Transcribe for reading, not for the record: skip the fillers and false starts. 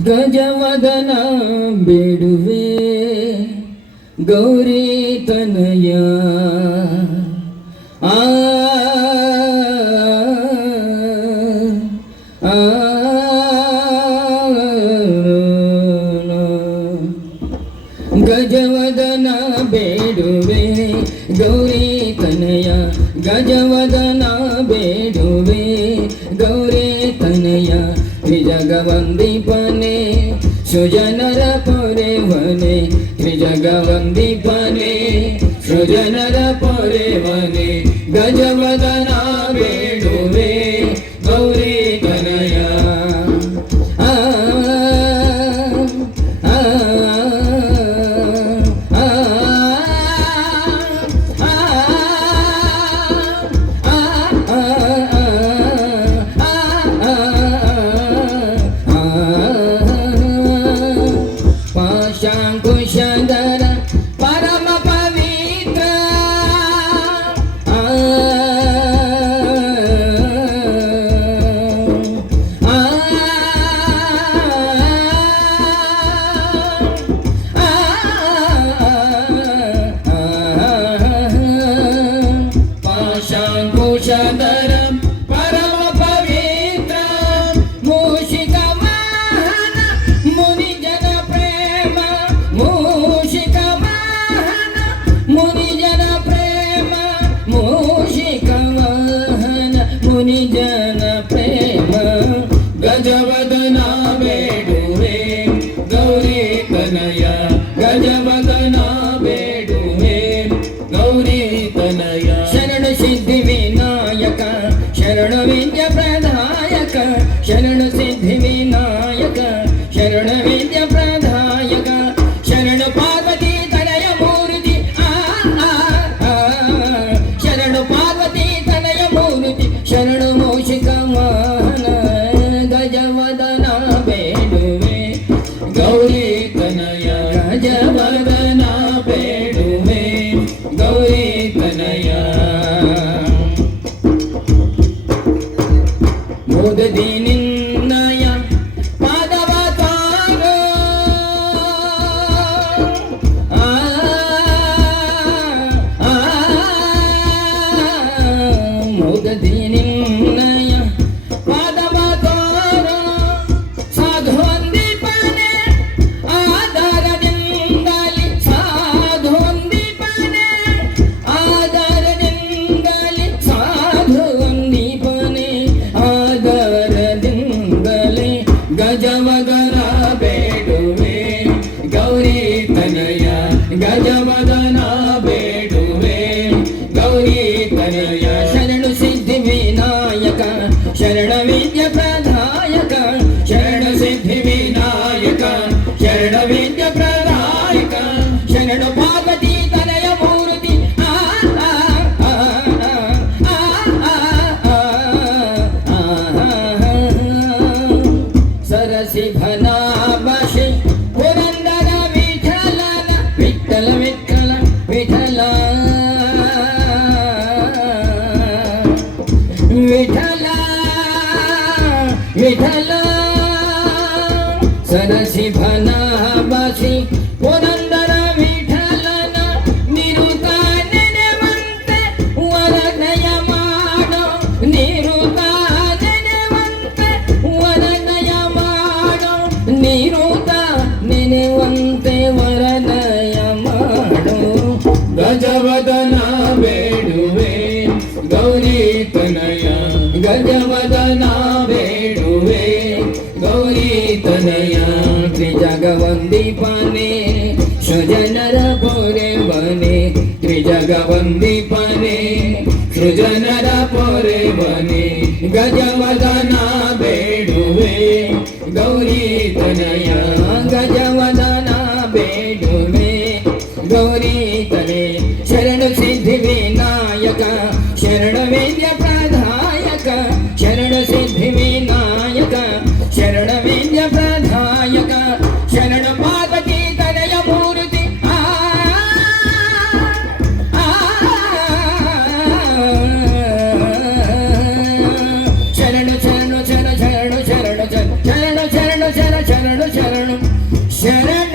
ಗಜವದನ ಬೇಡುವೆ ಗೌರಿ ತನಯ ಆ ಗಜವದನ ಬೇಡುವೆ ಗೌರಿ ತನಯ ಗಜವದನ ಬೇಡುವೆ ಗೌರಿ ತನಯ ತ್ರಿಜಗವಂದಿಪನೆ ಸುಜನರ ಪೊರೆವನೆ ತ್ರಿಜಗವಂದಿಪನೆ ಸುಜನರ ಪೊರೆವನೆ ಗಜವದನ ಬೇಡುವೆ ಗೌರಿ ತನಯ ಪಾಶಾಂಕುಶಧರ ಪರಮ ಪವಿತ್ರ ಪಾಶಾಂಕುಶಧರ ಪರಮ ಪವಿತ್ರ ಮೂಷಿಕ ವಾಹನ ಮುನಿಜನ ಪ್ರೇಮ ಮೂಷಿಕ ವಾಹನ ಮುನಿಜನ ಪ್ರೇಮ ಮೂಷಿಕ ವಾಹನ ಮುನಿಜನ ಪ್ರೇಮ ಗಜವದನ ಬೇಡುವೆ ಗೌರಿ ತನಯ ಗಜವದನ ಬೇಡುವೆ ಗೌರಿ ತನಯ ಶರಣು ಸಿದ್ಧಿ ವಿನಾಯಕ ಶರಣ ವಿದ್ಯ ಪ್ರದಾಯಕ ಶರಣ ಸಿದ್ಧಿ ವಿನಾಯಕ ಶರಣ ವಿದ್ಯ ಪ್ರದಾಯಕ ಶರಣ ಪಾರ್ವತಿ ತನಯ ಮೂರ್ತಿ ಶರಣ ಪಾರ್ವತಿ ತನಯ ಮೂರ್ತಿ ಶರಣ ಮೂಷಿಕ ವಾಹನ ಗಜವದನ ಬೇಡುವೆ ಗೌರಿ ತನಯ ಗಜವದನ ಬೇಡುವೆ ಗೌರಿ ತನಯ ಮೋದದಿ ನಿನ್ನಯ ಪಾದವ ತಾರೋ ಮೋದದಿ ನಿನ್ನಯ ಪಾದವ ತಾರೋ ಸಾಧು ವಂದಿಪನೆ ಆಧಾರದಿಂದಲಿ ಸಾಧು ವಂದಿಪನೆ ಆಧಾರದಿಂದಲಿ ಸಾಧು ವಂದಿಪನೆ ಆಧಾರದಿಂದಲೇ ಗಜವದನ ಬೇಡುವೆ ಗೌರಿ ತನಯ ಗಜವದನ ಬೇಡುವೆ ಗೌರಿ ತನಯ ಶರಣು ಸಿದ್ಧಿ ವಿನಾಯಕ ಶರಣ ವಿದ್ಯ ಪ್ರದಾಯಕ ಶರಣ ಸಿದ್ಧಿ ವಿನಾಯಕ ಶರಣ ವಿದ್ಯ ಪ್ರದಾಯಕ ಶರಣ ಪಾರ್ವತಿ ತನಯ ಮೂರ್ತಿ ಸರಸಿ ಭನಾಭಶಿ ಪುರಂದರ ವಿಠಲನ ವಿಠಲ ವಿಠಲ ವಿಠಲ ವಿಠಲ ವಿಠಲ ಸರಸಿ ಭನಾಭಶಿ ಪುರಂದರ ವಿಠಲನ ನಿರುತ ನೆನೆವಂತೆ ವರನಯ ಮಾಡೋ ನಿರುತ ನೆನೆವಂತೆ ವರನಯ ಮಾಡೋ ನಿರುತ ನೆನೆವಂತೆ ವರನಯ ಮಾಡೋ ಗಜವದನ ಬೇಡುವೆ ಗೌರಿ ತನಯ ಗಜವದನ ಬೇಡುವೆ ಗೌರಿ ತನಯ ತ್ರಿಜಗವಂದಿಪನೆ ಸುಜನರ ಪೊರೆವನೆ ತ್ರಿಜಗವಂದಿಪನೆ ಸುಜನರ ಪೊರೆವನೆ ಗಜವದನ ಬೇಡುವೆ ಗೌರಿ ತನಯ ಗಜವದನ ಬೇಡುವೆ ಗೌರಿ ತನಯ ಶರಣ ಸಿದ್ಧಿ ವಿನಾಯಕ ಶರಣ ವಿದ್ಯ ಪ್ರದಾಯಕ ಶರಣ ಸಿದ್ಧಿ ವಿನಾಯಕ ಶರಣ ವಿದ್ಯ ಪ್ರದಾಯಕ ಶರಣ ಪಾರ್ವತಿ ತನಯ ಮೂರ್ತಿ ಶರಣ ಶರಣ ಶರಣ ಶರಣ ಶರಣ ಶರಣ ಶರಣ ಶರಣ ಶರಣು ಶರಣ